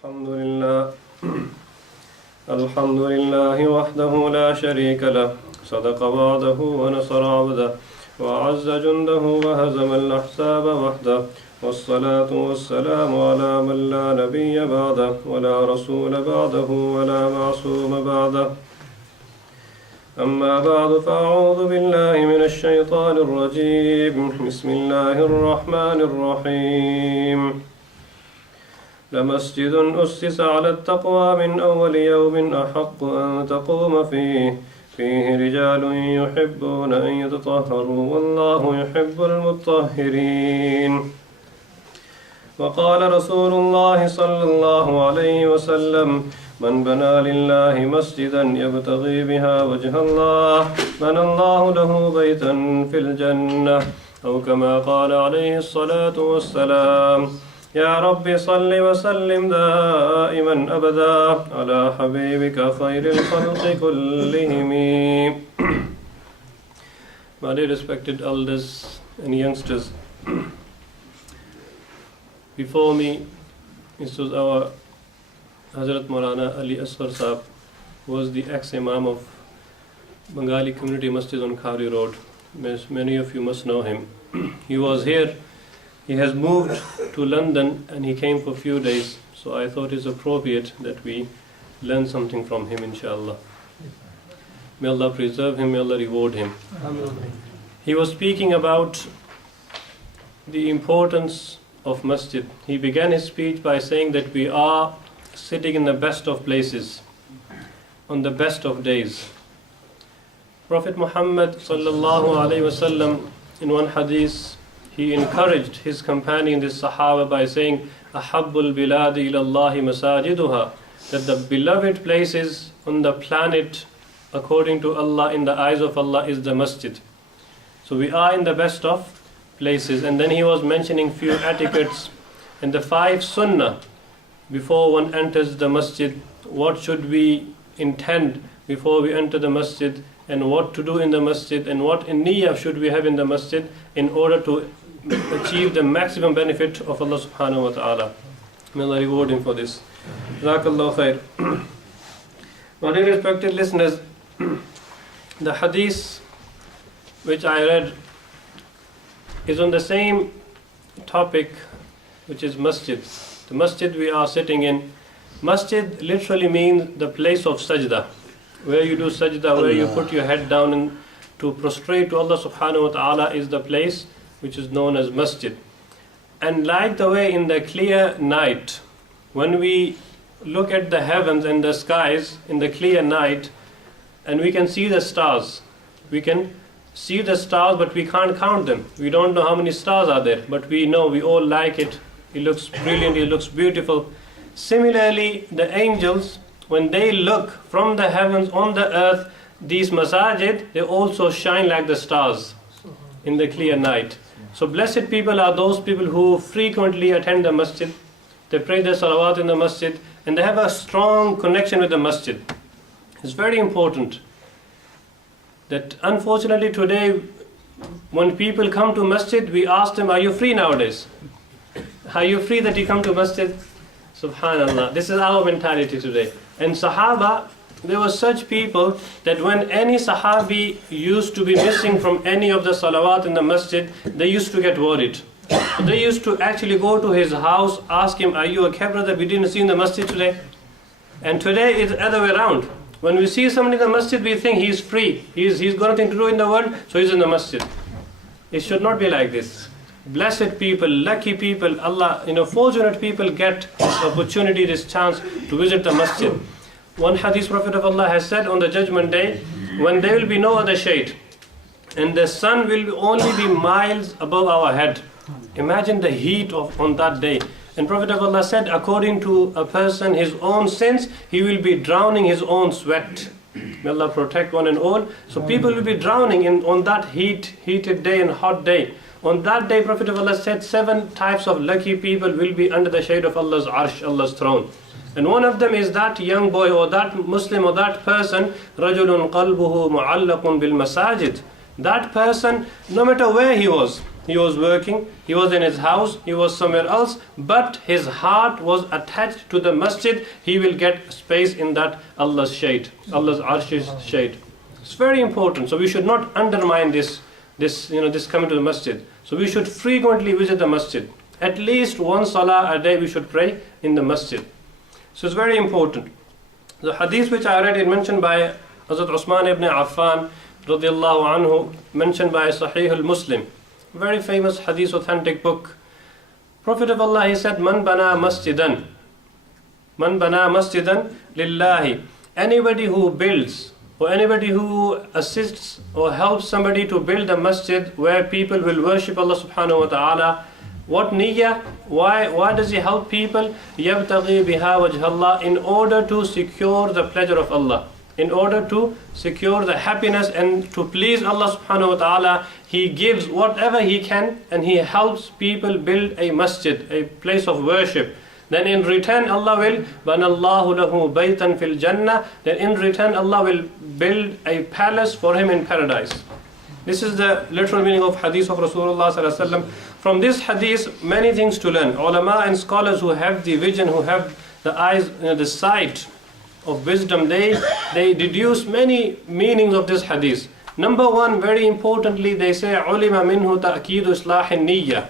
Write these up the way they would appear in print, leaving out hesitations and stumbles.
الحمد لله وحده لا شريك له صدق وعده ونصر عبده وأعز جنده وهزم الأحزاب وحده والصلاة والسلام على من لا نبي بعده ولا رسول بعده ولا معصوم بعده أما بعد فأعوذ بالله من الشيطان الرجيم بسم الله الرحمن الرحيم لمسجد أسس على التقوى من أول يوم أحق أن تقوم فيه رجال يحبون أن يتطهروا والله يحب المطهرين وقال رسول الله صلى الله عليه وسلم من بنى لله مسجدا يبتغي بها وجه الله بنى الله له بيتا في الجنة أو كما قال عليه الصلاة والسلام يا رب صل وسلم دائما أبدا على حبيبك خير الخلق كلهم. My dear respected elders and youngsters, before me this was our Hazrat Maulana Ali Asghar Sahab, who was the ex-Imam of Bengali Community Masjid on Khari Road. Many of you must know him. He was here. He has moved to London and he came for a few days, so I thought it's appropriate that we learn something from him, inshallah. May Allah preserve him, may Allah reward him. He was speaking about the importance of masjid. He began his speech by saying that we are sitting in the best of places, on the best of days. Prophet Muhammad sallallahu alaihi wasallam, in one hadith, he encouraged his companion, the Sahaba, by saying, Ahabbul biladi ilallahi masajiduha, that the beloved places on the planet, according to Allah, in the eyes of Allah, is the masjid. So we are in the best of places. And then he was mentioning few etiquettes and the 5 sunnah before one enters the masjid. What should we intend before we enter the masjid, and what to do in the masjid, and what niyyah should we have in the masjid in order to achieve the maximum benefit of Allah subhanahu wa ta'ala. May Allah reward him for this. Jazakallahu khair. My dear respected listeners, the hadith which I read is on the same topic, which is masjid. The masjid we are sitting in. Masjid literally means the place of sajda, where you do sajda, where you put your head down and to prostrate to Allah subhanahu wa ta'ala is the place which is known as masjid. And like the way in the clear night, when we look at the heavens and the skies in the clear night, and we can see the stars, we can see the stars but we can't count them. We don't know how many stars are there, but we know, we all like it. It looks brilliant, it looks beautiful. Similarly, the angels, when they look from the heavens on the earth, these masajid, they also shine like the stars in the clear night. So blessed people are those people who frequently attend the masjid. They pray their salawat in the masjid and they have a strong connection with the masjid. It's very important that unfortunately today when people come to masjid, we ask them, are you free nowadays? Are you free that you come to masjid? Subhanallah, this is our mentality today. And Sahaba, there were such people that when any Sahabi used to be missing from any of the salawat in the masjid, they used to get worried. So they used to actually go to his house, ask him, are you okay brother, we didn't see in the masjid today? And today it's the other way around. When we see somebody in the masjid, we think he's free, he's got nothing to do in the world, so he's in the masjid. It should not be like this. Blessed people, lucky people, Allah, fortunate people get this opportunity, this chance to visit the masjid. One hadith Prophet of Allah has said on the judgment day, when there will be no other shade and the sun will only be miles above our head. Imagine the heat on that day. And Prophet of Allah said, according to a person, his own sins, he will be drowning his own sweat. May Allah protect one and all. So people will be drowning on that heated day and hot day. On that day, Prophet of Allah said, 7 types of lucky people will be under the shade of Allah's arsh, Allah's throne. And one of them is that young boy or that Muslim or that person, رَجُلٌ قَلْبُهُ مُعَلَّقٌ بِالْمَسَاجِدِ. That person, no matter where he was, he was working, he was in his house, he was somewhere else, but his heart was attached to the masjid, he will get space in that Allah's shade, Allah's arsh's shade. It's very important. So we should not undermine this coming to the masjid. So we should frequently visit the masjid. At least one salah a day we should pray in the masjid. So it's very important. The hadith which I read is mentioned by Hazrat Usman ibn Affan radiallahu anhu, mentioned by Sahih al-Muslim. Very famous hadith, authentic book. Prophet of Allah, he said, Man bana masjidan lillahi. Anybody who builds, or anybody who assists or helps somebody to build a masjid where people will worship Allah subhanahu wa ta'ala. What niyyah? Why does he help people? يَبْتَغِي بِهَا وَجْهَ اللَّهِ, in order to secure the pleasure of Allah, in order to secure the happiness and to please Allah subhanahu wa ta'ala. He gives whatever he can and he helps people build a masjid, a place of worship. Then in return Allah will banallahu lahu baytan fil jannah. Then in return Allah will build a palace for him in paradise. This is the literal meaning of hadith of Rasulullah sallallahu alaihi wasallam. From this hadith, many things to learn. Ulama and scholars who have the vision, who have the eyes, the sight of wisdom, they deduce many meanings of this hadith. Number one, very importantly, they say ulima minhu ta'kidu islahin niyyah.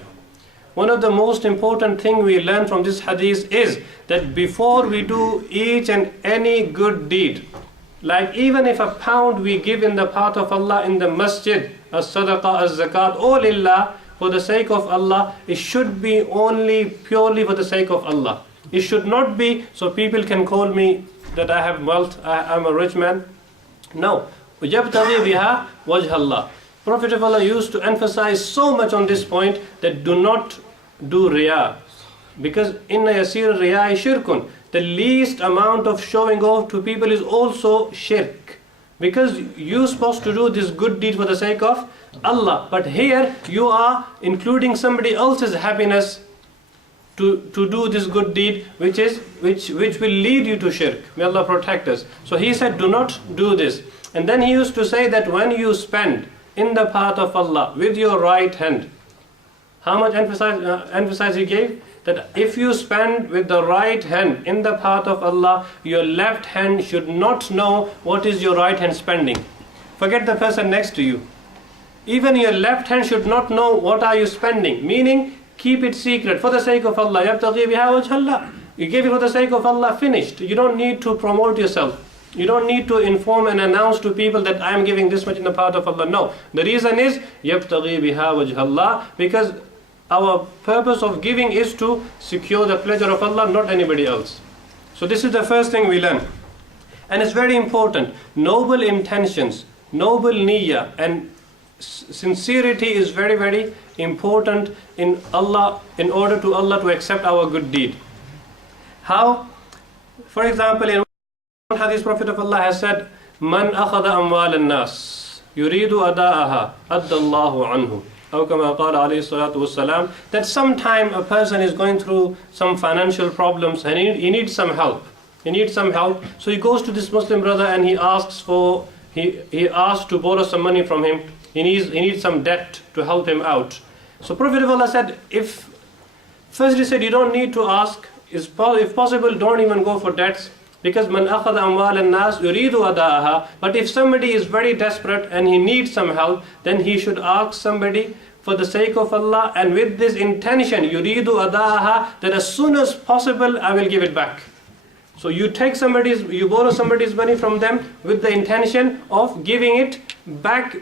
One of the most important thing we learn from this hadith is that before we do each and any good deed, like even if a pound we give in the path of Allah in the masjid, as sadaqah, as zakat, all lillah, for the sake of Allah, it should be only purely for the sake of Allah. It should not be so people can call me that I have wealth, I'm a rich man. No. وَجَبْتَغِي بِهَا وَجْهَ اللَّهِ. Prophet of Allah used to emphasize so much on this point that do not do riyā. Because inna yasir riyā shirkun. The least amount of showing off to people is also shirk. Because you're supposed to do this good deed for the sake of Allah. But here you are including somebody else's happiness to do this good deed, which will lead you to shirk. May Allah protect us. So he said, do not do this. And then he used to say that when you spend in the path of Allah with your right hand, how much emphasis he gave? That if you spend with the right hand in the path of Allah, your left hand should not know what is your right hand spending. Forget the person next to you. Even your left hand should not know what are you spending. Meaning, keep it secret for the sake of Allah. يَبْتَغِي بِهَا وَجْهَ اللَّهِ. You gave it for the sake of Allah, finished. You don't need to promote yourself. You don't need to inform and announce to people that I am giving this much in the path of Allah. No. The reason is يَبْتَغِي بِهَا وَجْهَ اللَّهِ, because our purpose of giving is to secure the pleasure of Allah, not anybody else. So this is the first thing we learn. And it's very important. Noble intentions, noble niyyah, and sincerity is very, very important in Allah, in order to Allah to accept our good deed. How? For example, in one hadith, Prophet of Allah has said, Man akhada amwal an-nas yuridu ada'aha addallahu anhu. That sometime a person is going through some financial problems and he needs some help. So he goes to this Muslim brother and he asks to borrow some money from him. He needs some debt to help him out. So Prophet of Allah said, first he said, you don't need to ask. If possible, don't even go for debts. Because man akhadha amwal an-nas yuridu ada'aha. But if somebody is very desperate and he needs some help, then he should ask somebody for the sake of Allah, and with this intention, yuridu ada'aha, that as soon as possible I will give it back. So you borrow somebody's money from them with the intention of giving it back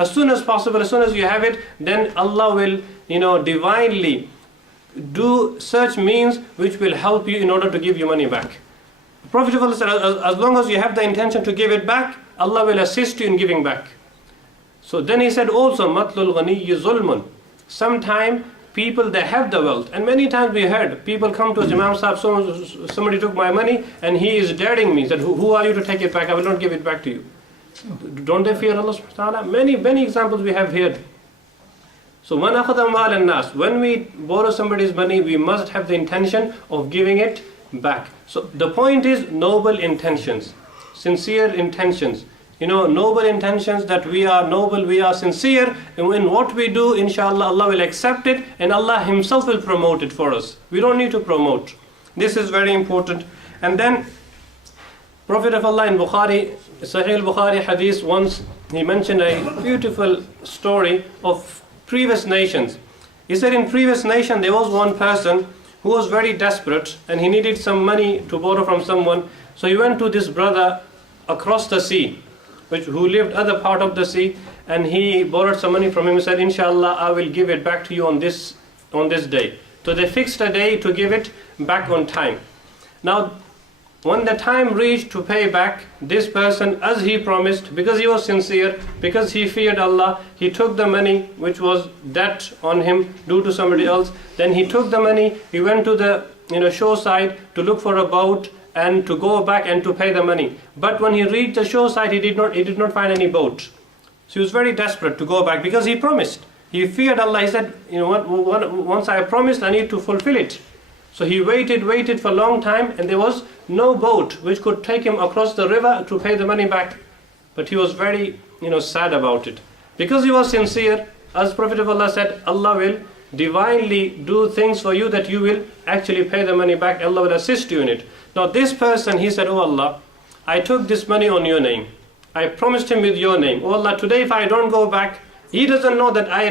as soon as possible. As soon as you have it, then Allah will, divinely do such means which will help you in order to give you money back. The Prophet of Allah said, as long as you have the intention to give it back, Allah will assist you in giving back. So then he said also, matlul ghaniyyi zulmun. Sometime people, they have the wealth, and many times we heard people come to us, Imam Sahib, somebody took my money and he is daring me, said, who are you to take it back? I will not give it back to you. Don't they fear Allah subhanahu wa ta'ala? Many examples we have here. So man akhadha amwal an-nas, when we borrow somebody's money, we must have the intention of giving it back. So the point is noble intentions, sincere intentions. noble intentions, that we are noble, we are sincere in what we do, inshallah, Allah will accept it and Allah Himself will promote it for us. We don't need to promote. This is very important. And then Prophet of Allah in Bukhari, Sahih al-Bukhari hadith, once he mentioned a beautiful story of previous nations. He said in previous nation there was one person who was very desperate and he needed some money to borrow from someone. So he went to this brother across the sea, who lived other part of the sea, and he borrowed some money from him and said, inshallah, I will give it back to you on this day. So they fixed a day to give it back on time. Now, when the time reached to pay back, this person, as he promised, because he was sincere, because he feared Allah, he took the money which was debt on him due to somebody else. Then he took the money, he went to the shore side to look for a boat and to go back and to pay the money. But when he reached the shore side, he did not find any boat. So he was very desperate to go back because he promised. He feared Allah. He said, once I promised, I need to fulfill it. So he waited for a long time, and there was no boat which could take him across the river to pay the money back. But he was very, sad about it. Because he was sincere, as Prophet of Allah said, Allah will divinely do things for you that you will actually pay the money back. Allah will assist you in it. Now this person, he said, oh Allah, I took this money on your name. I promised him with your name. Oh Allah, today if I don't go back, he doesn't know that I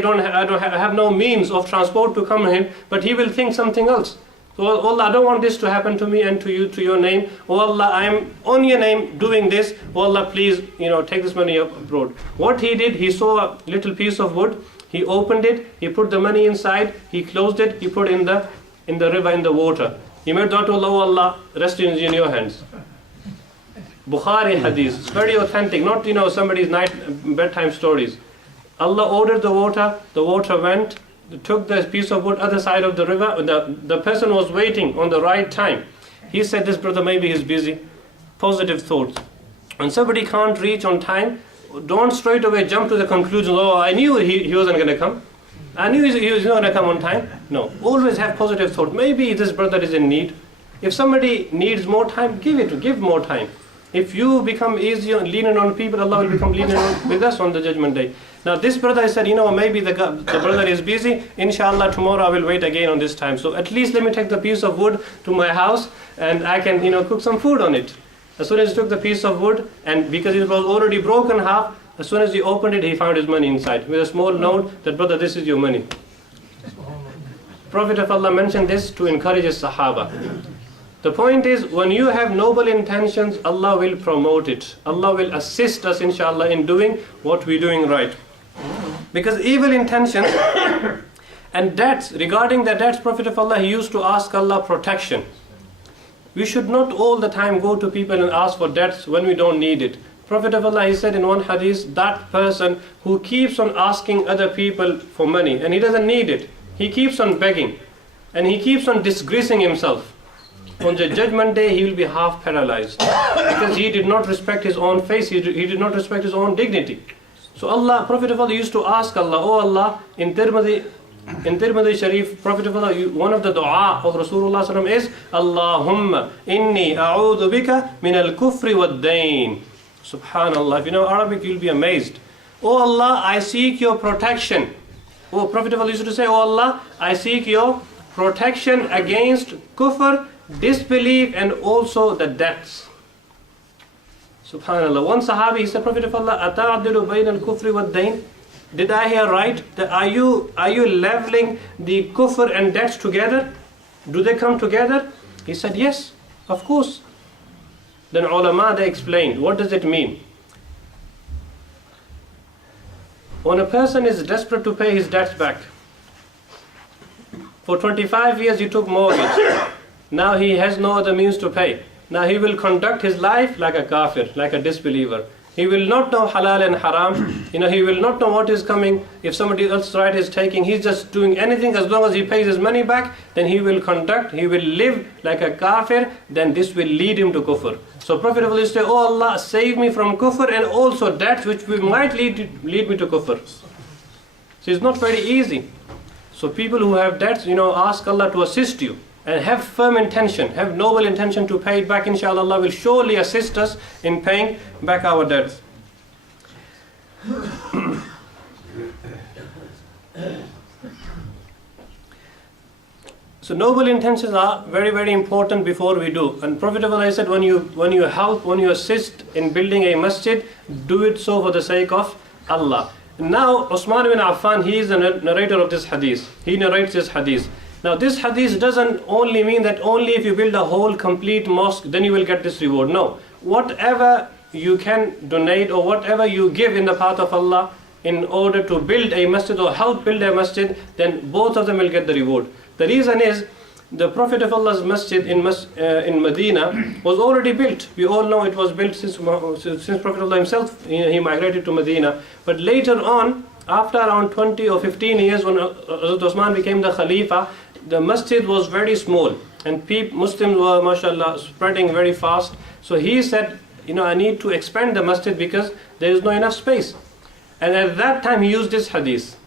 have no means of transport to come to him, but he will think something else. So Allah, I don't want this to happen to me and to you, to your name. Oh Allah, I am on your name doing this. Oh Allah, please, take this money abroad. What he did, he saw a little piece of wood. He opened it. He put the money inside. He closed it. He put it in the river, in the water. He made dua to Allah, oh Allah, rest in your hands. Bukhari hadith. It's very authentic. Not somebody's bedtime stories. Allah ordered the water went, took the piece of wood other side of the river. The person was waiting on the right time. He said, this brother, maybe he's busy. Positive thoughts. When somebody can't reach on time, don't straight away jump to the conclusion, oh, I knew he wasn't going to come. I knew he was not going to come on time. No, always have positive thought. Maybe this brother is in need. If somebody needs more time, give more time. If you become easier and lenient on people, Allah will become lenient with us on the judgment day. Now this brother said, maybe the brother is busy. Inshallah, tomorrow I will wait again on this time. So at least let me take the piece of wood to my house and I can, cook some food on it. As soon as he took the piece of wood, and because it was already broken half, as soon as he opened it, he found his money inside with a small note that, brother, this is your money. Prophet of Allah mentioned this to encourage his Sahaba. The point is, when you have noble intentions, Allah will promote it. Allah will assist us, inshallah, in doing what we're doing right. Because evil intentions and debts, regarding the debts, Prophet of Allah, he used to ask Allah protection. We should not all the time go to people and ask for debts when we don't need it. Prophet of Allah, he said in one hadith, that person who keeps on asking other people for money and he doesn't need it, he keeps on begging and he keeps on disgracing himself. On the judgment day, he will be half paralyzed because he did not respect his own face, he did not respect his own dignity. So Allah, Prophet of Allah used to ask Allah, oh Allah, in Tirmidhi Sharif, Prophet of Allah, one of the dua of Rasulullah sallam is, Allahumma inni a'udhu bika min al-kufri wad-dain. Subhanallah. If you know Arabic, you'll be amazed. Oh Allah, I seek your protection. Oh, Prophet of Allah used to say, oh Allah, I seek your protection against kufr, disbelief, and also the debts. Subhanallah. One Sahabi, he said, Prophet of Allah, ata'adilu bayn al-kufri wad-dain. Did I hear right? Are you leveling the kufr and debts together? Do they come together? He said, yes, of course. Then ulama, they explained, what does it mean? When a person is desperate to pay his debts back, for 25 years he took mortgage, now he has no other means to pay. Now he will conduct his life like a kafir, like a disbeliever. He will not know halal and haram. He will not know what is coming. If somebody else's right is taking, he's just doing anything. As long as he pays his money back, then he will live like a kafir. Then this will lead him to kufr. So Prophet of Allah used to say, oh Allah, save me from kufr and also debts which might lead me to kufr. So it's not very easy. So people who have debts, ask Allah to assist you. And have firm intention, have noble intention to pay it back. Inshallah, Allah will surely assist us in paying back our debts. So noble intentions are very, very important before we do. And Prophet of Allah said, when you help, when you assist in building a masjid, do it so for the sake of Allah. Now Uthman bin Affan, he is the narrator of this hadith. He narrates this hadith. Now this hadith doesn't only mean that only if you build a whole complete mosque, then you will get this reward. No. Whatever you can donate or whatever you give in the path of Allah in order to build a masjid or help build a masjid, then both of them will get the reward. The reason is, the Prophet of Allah's masjid in Medina was already built. We all know it was built since Prophet Allah himself, he migrated to Medina. But later on, after around 20 or 15 years, when Hazrat Uthman became the Khalifa, the masjid was very small and Muslims were, mashallah, spreading very fast. So he said, I need to expand the masjid because there is no enough space. And at that time he used this hadith.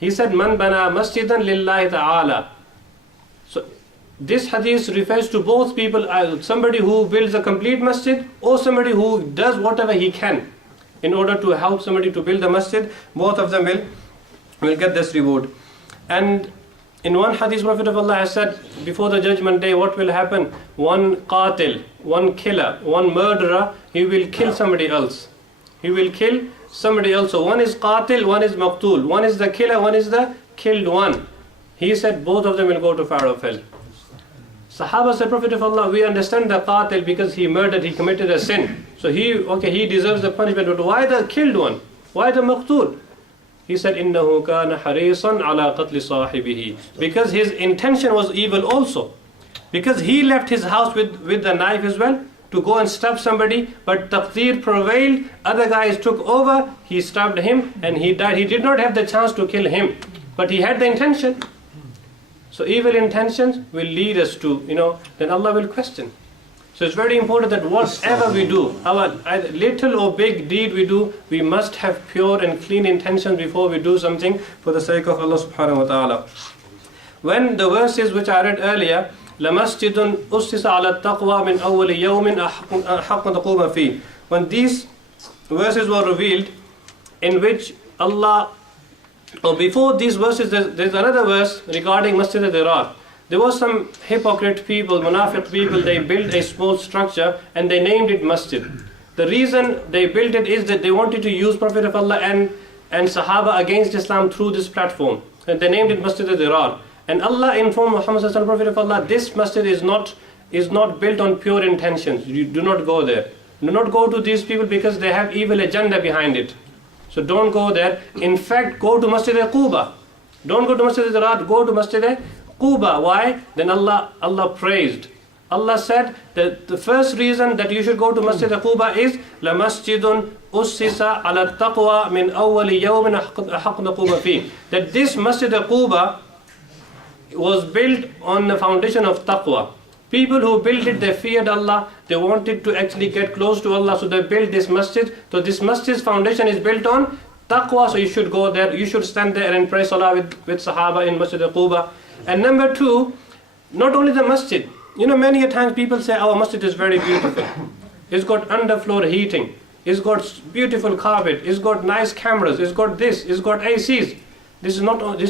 He said, Man bana masjidan lillahi ta'ala. So this hadith refers to both people, somebody who builds a complete masjid or somebody who does whatever he can in order to help somebody to build a masjid. Both of them will get this reward. And in one hadith, Prophet of Allah has said, before the judgment day, what will happen? One qatil, one killer, one murderer, he will kill somebody else. He will kill somebody else. So one is qatil, one is maqtul. One is the killer, one is the killed one. He said both of them will go to fire of hell. Sahaba said, Prophet of Allah, we understand the qatil because he murdered, he committed a sin. So he deserves the punishment. But why the killed one? Why the maqtul? He said, إِنَّهُ كَانَ حَرِيصًا عَلَىٰ قَتْلِ صَاحِبِهِ. Because his intention was evil also. Because he left his house with the knife as well to go and stab somebody, but taqdeer prevailed, other guys took over, he stabbed him and he died. He did not have the chance to kill him, but he had the intention. So evil intentions will lead us to, then Allah will question. So it's very important that whatever we do, our little or big deed we do, we must have pure and clean intentions before we do something for the sake of Allah subhanahu wa ta'ala. When the verses which I read earlier, لَمَسْجِدٌ أُسِّسَ عَلَى التَّقْوَى مِنْ أَوَّلِ يَوْمٍ أَحَقٌّ تَقُومَ فِيهِ. When these verses were revealed, in which Allah, or before these verses, there's another verse regarding Masjid al-Dirar. There were some hypocrite people, munafiq people, they built a small structure and they named it masjid. The reason they built it is that they wanted to use Prophet of Allah and Sahaba against Islam through this platform. And they named it Masjid al-Dirar. And Allah informed Muhammad sallallahu alaihi wasallam, Prophet of Allah, this masjid is not built on pure intentions. You do not go there. Do not go to these people because they have evil agenda behind it. So don't go there. In fact, go to Masjid al-Quba. Don't go to Masjid al-Dirar, go to Masjid al-Quba. Why? Then Allah praised. Allah said that the first reason that you should go to Masjid al-Quba is لَمَسْجِدٌ أُسِّسَ عَلَى التَّقْوَى مِنْ أَوَّلِ يَوْمٍ أَحَقٌّ تَقُومَ فِيهِ. That this Masjid al-Quba was built on the foundation of taqwa. People who built it, they feared Allah, they wanted to actually get close to Allah, so they built this masjid. So this masjid's foundation is built on taqwa, so you should go there, you should stand there and pray salah with Sahaba in Masjid al-Quba. And number two, not only the masjid, many a times people say our masjid is very beautiful. It's got underfloor heating, it's got beautiful carpet, it's got nice cameras, it's got this, it's got ACs. This is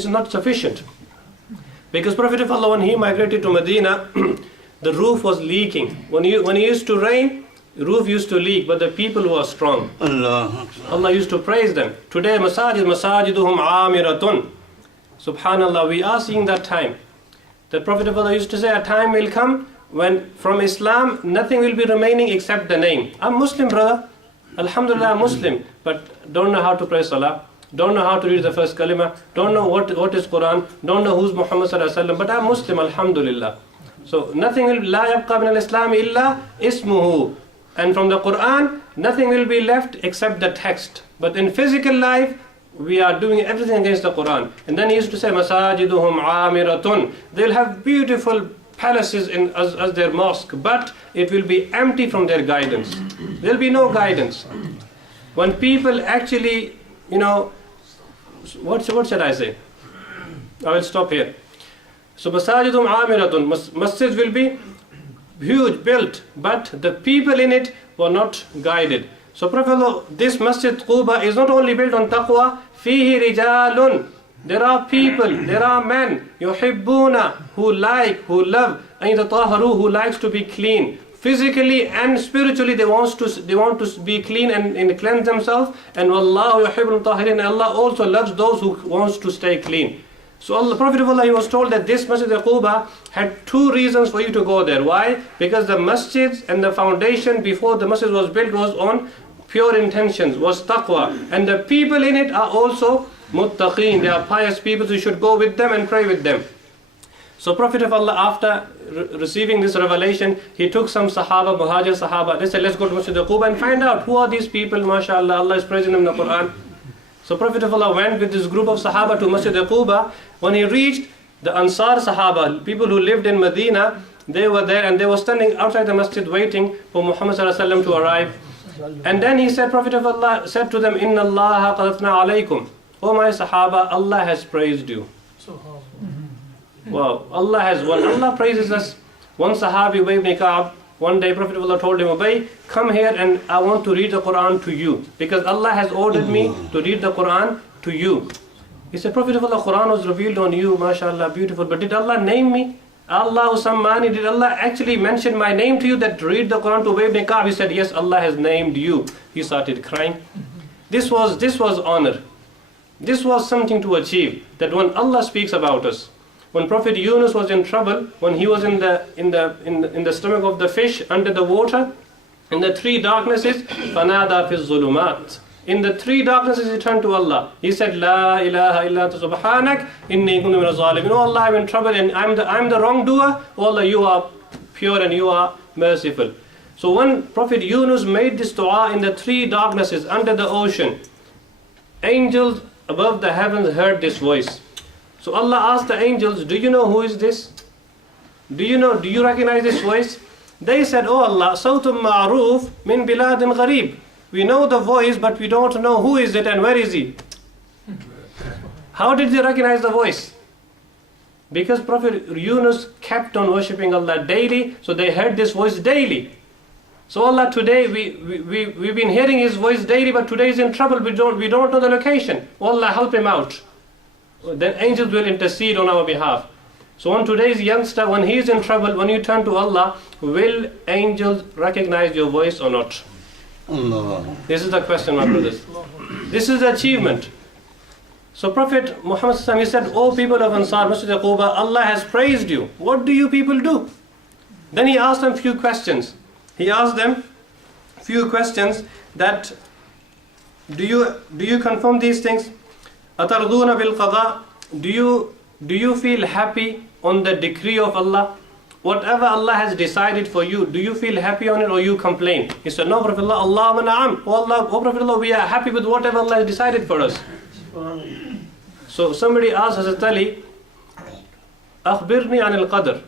not sufficient. Because Prophet of Allah, when he migrated to Medina, the roof was leaking. When it used to rain, the roof used to leak, but the people were strong. Allah used to praise them. Today, masajiduhum amiratun. Subhanallah, we are seeing that time. The Prophet of Allah used to say, a time will come when from Islam, nothing will be remaining except the name. I'm Muslim, brother. Alhamdulillah, I'm Muslim. But don't know how to pray salah. Don't know how to read the first kalima, don't know what is Quran, don't know who's Muhammad sallallahu alaihi wasallam, but I'm Muslim, alhamdulillah. So nothing will, la yabqa min al-Islam illa ismuhu. And from the Quran, nothing will be left except the text. But in physical life, we are doing everything against the Quran. And then he used to say, masajiduhum amiratun. They'll have beautiful palaces as their mosque, but it will be empty from their guidance. There'll be no guidance. When people actually, what should I say? I will stop here. So masajidum amiratun, masjids will be huge, built, but the people in it were not guided. So Prophet, this Masjid Quba is not only built on taqwa, fihi rijalun. There are people, there are men, yuhibbuna, who like, who love, and yatahharu, who likes to be clean. Physically and spiritually, they want to be clean and cleanse themselves. And wallahu yuhibbul mutahhirin, Allah also loves those who wants to stay clean. So Allah, Prophet of Allah, he was told that this Masjid al-Quba had two reasons for you to go there. Why? Because the masjids and the foundation before the masjid was built was on pure intentions, was taqwa. And the people in it are also muttaqeen, they are pious people, so you should go with them and pray with them. So Prophet of Allah, after receiving this revelation, he took some Sahaba, Muhajir Sahaba. They said, let's go to Masjid al-Quba and find out who are these people, mashallah, Allah is praising them in the Quran. So Prophet of Allah went with this group of Sahaba to Masjid al-Quba. When he reached, the Ansar Sahaba, people who lived in Medina, they were there and they were standing outside the masjid waiting for Muhammad to arrive. And then he said, Prophet of Allah said to them, Inna Allah qad athna alaykum. Oh my Sahaba, Allah has praised you. Wow, Allah has won. Allah praises us. One Sahabi, Ubay ibn Ka'ab, one day Prophet of Allah told him, Ubay, come here and I want to read the Quran to you. Because Allah has ordered me to read the Quran to you. He said, Prophet of Allah, Quran was revealed on you, mashallah, beautiful. But did Allah name me? Allah Sammani, did Allah actually mention my name to you that read the Quran to Ubay ibn Ka'ab? He said, yes, Allah has named you. He started crying. This was honor. This was something to achieve. That when Allah speaks about us, when Prophet Yunus was in trouble, when he was in the stomach of the fish under the water, in the three darknesses, fanada fi zulumat. In the three darknesses he turned to Allah. He said, La ilaha illa anta subhanak inni kuntu minaz zalimin. Oh Allah, I'm in trouble and I'm the wrongdoer. Oh Allah, you are pure and you are merciful. So when Prophet Yunus made this dua in the three darknesses under the ocean, angels above the heavens heard this voice. So Allah asked the angels, do you know who is this? Do you recognize this voice? They said, oh Allah, sawtum ma'roof min biladin gharib. We know the voice, but we don't know who is it and where is he. How did they recognize the voice? Because Prophet Yunus kept on worshipping Allah daily, so they heard this voice daily. So Allah, today we've been hearing his voice daily, but today he's in trouble. We don't know the location. Allah, help him out. Then angels will intercede on our behalf. So on today's youngster, when he is in trouble, when you turn to Allah, will angels recognize your voice or not? Allah. This is the question, my brothers. This is the achievement. So Prophet Muhammad he said, O people of Ansar, Masjid al-Quba, Allah has praised you. What do you people do? Then he asked them a few questions. He asked them a few questions that, do you confirm these things? Atarduna bil qada, do you feel happy on the decree of Allah? Whatever Allah has decided for you, do you feel happy on it or you complain? He said, no, Prophet Allah, Allahumma na'am. Oh Allah, oh Prophet Allah, we are happy with whatever Allah has decided for us. So somebody asked Hazrat Ali, akhbirni anil qadr.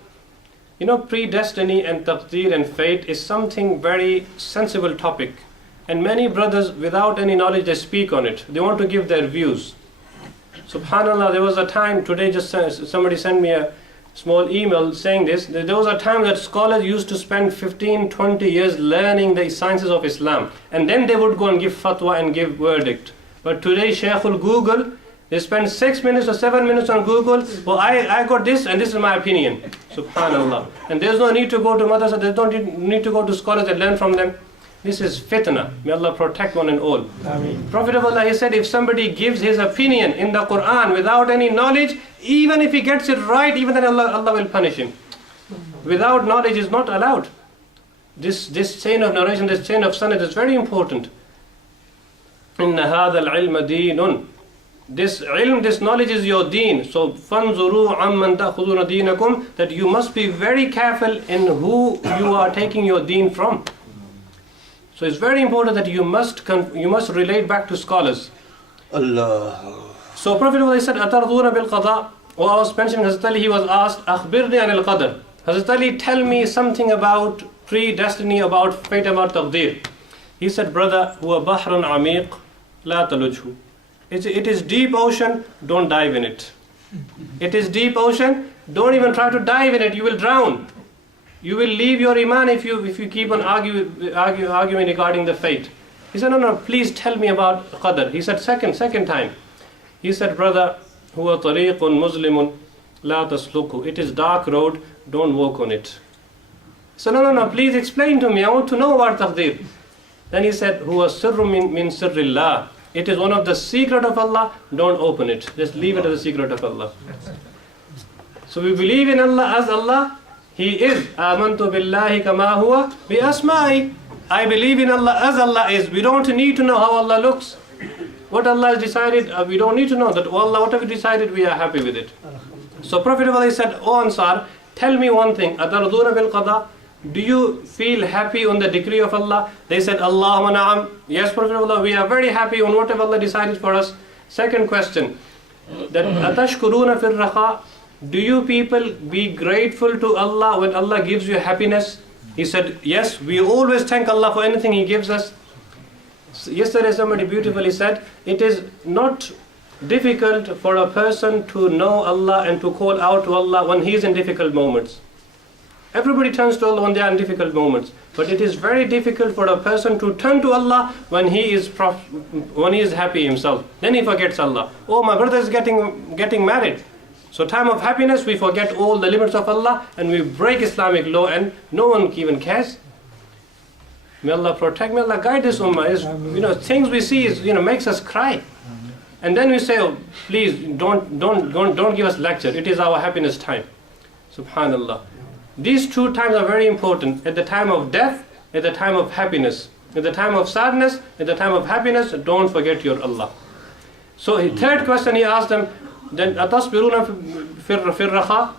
You know, predestiny and taqdeer and fate is something very sensible topic. And many brothers, without any knowledge, they speak on it. They want to give their views. Subhanallah, there was a time, today just somebody sent me a small email saying this. There was a time that scholars used to spend 15-20 years learning the sciences of Islam. And then they would go and give fatwa and give verdict. But today, Shaykhul Google, they spend 6 minutes or 7 minutes on Google. Well, I got this and this is my opinion. Subhanallah. And there's no need to go to madrasa, there's no need to go to scholars and learn from them. This is fitna. May Allah protect one and all. Ameen. Prophet of Allah, he said, if somebody gives his opinion in the Quran without any knowledge, even if he gets it right, even then Allah will punish him. Without knowledge is not allowed. This chain of narration, this chain of sanad is very important. Inna hadha al-ilma deenun. This ilm, this knowledge is your deen. So, fanzuru amman ta'khuduna deenakum, that you must be very careful in who you are taking your deen from. So it's very important that you must relate back to scholars. Allah. So Prophet said, Atarduna bil qada. Or I was mentioning Hazrat Ali, he was asked, Akhbirni anil qadr. Hazrat Ali, tell me something about predestiny, about fate, about taqdeer. He said, brother, huwa bahrun amiq, la talujhu. It is deep ocean, don't dive in it. It is deep ocean, don't even try to dive in it, you will drown. You will leave your iman if you keep on arguing regarding the fate. He said, no, please tell me about qadr. He said, second time. He said, brother, huwa tariqun muslimun la tasluku. It is dark road, don't walk on it. So no, please explain to me. I want to know about taqdeer. Then he said, huwa sirrun min sirrillah. It is one of the secret of Allah, don't open it. Just leave it as a secret of Allah. So we believe in Allah as Allah. He is. Amantu billahi kama huwa bi asma'i. I believe in Allah as Allah is. We don't need to know how Allah looks. What Allah has decided, we don't need to know that. Allah, whatever decided, we are happy with it. So Prophet of Allah said, O Ansar, tell me one thing. Atarduna bil qada. Do you feel happy on the decree of Allah? They said, Allahumma na'am. Yes, Prophet of Allah, we are very happy on whatever Allah decided for us. Second question, that atashkuruna fil raha. Do you people be grateful to Allah when Allah gives you happiness? He said, yes, we always thank Allah for anything He gives us. Yesterday somebody beautifully said, it is not difficult for a person to know Allah and to call out to Allah when he is in difficult moments. Everybody turns to Allah when they are in difficult moments. But it is very difficult for a person to turn to Allah when he is happy himself. Then he forgets Allah. Oh, my brother is getting married. So time of happiness, we forget all the limits of Allah and we break Islamic law and no one even cares. May Allah protect, may Allah guide this ummah. Things we see makes us cry. And then we say, oh, please don't give us lecture. It is our happiness time. Subhanallah. These two times are very important. At the time of death, at the time of happiness. At the time of sadness, at the time of happiness, don't forget your Allah. So third question he asked them, then atasbiruna fir raha.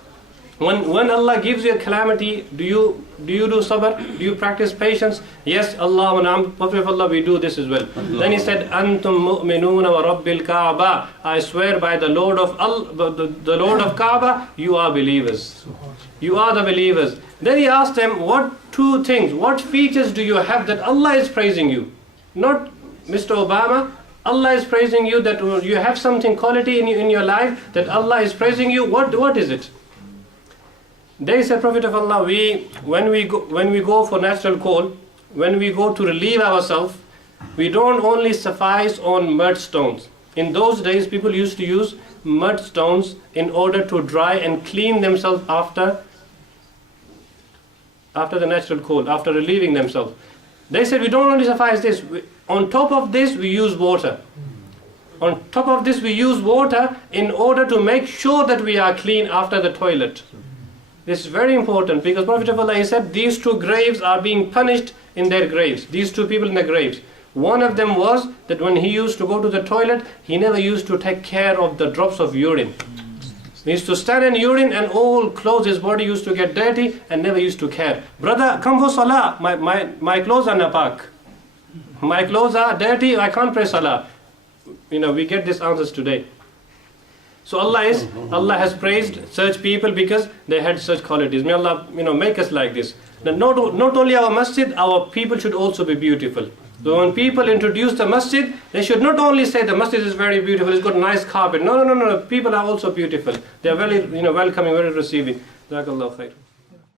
When Allah gives you a calamity, do you do sabr? Do you practice patience? Yes, Allah wa na'am, Prophet of Allah, we do this as well. Then he said, Antum mu'minuna wa rabbil Kaaba. I swear by the Lord of the Lord of Kaaba, you are believers. You are the believers. Then he asked them, what two things, what features do you have that Allah is praising you? Not Mr. Obama. Allah is praising you, that you have something quality in your life, that Allah is praising you. What is it? They said, Prophet of Allah, when we go for natural coal, when we go to relieve ourselves, we don't only suffice on mud stones. In those days, people used to use mud stones in order to dry and clean themselves after the natural coal, after relieving themselves. They said, we don't only suffice this. On top of this, we use water. On top of this, we use water in order to make sure that we are clean after the toilet. This is very important because Prophet of Allah, he said, these two graves are being punished in their graves. These two people in their graves. One of them was that when he used to go to the toilet, he never used to take care of the drops of urine. He used to stand in urine and all clothes, his body used to get dirty and never used to care. Brother, come for salah. My clothes are napak. My clothes are dirty, I can't pray salah. We get these answers today. So Allah has praised such people because they had such qualities. May Allah, make us like this. Now, not only our masjid, our people should also be beautiful. So when people introduce the masjid, they should not only say the masjid is very beautiful, it's got a nice carpet. No. People are also beautiful. They are very, welcoming, very receiving. Jazakallah khair.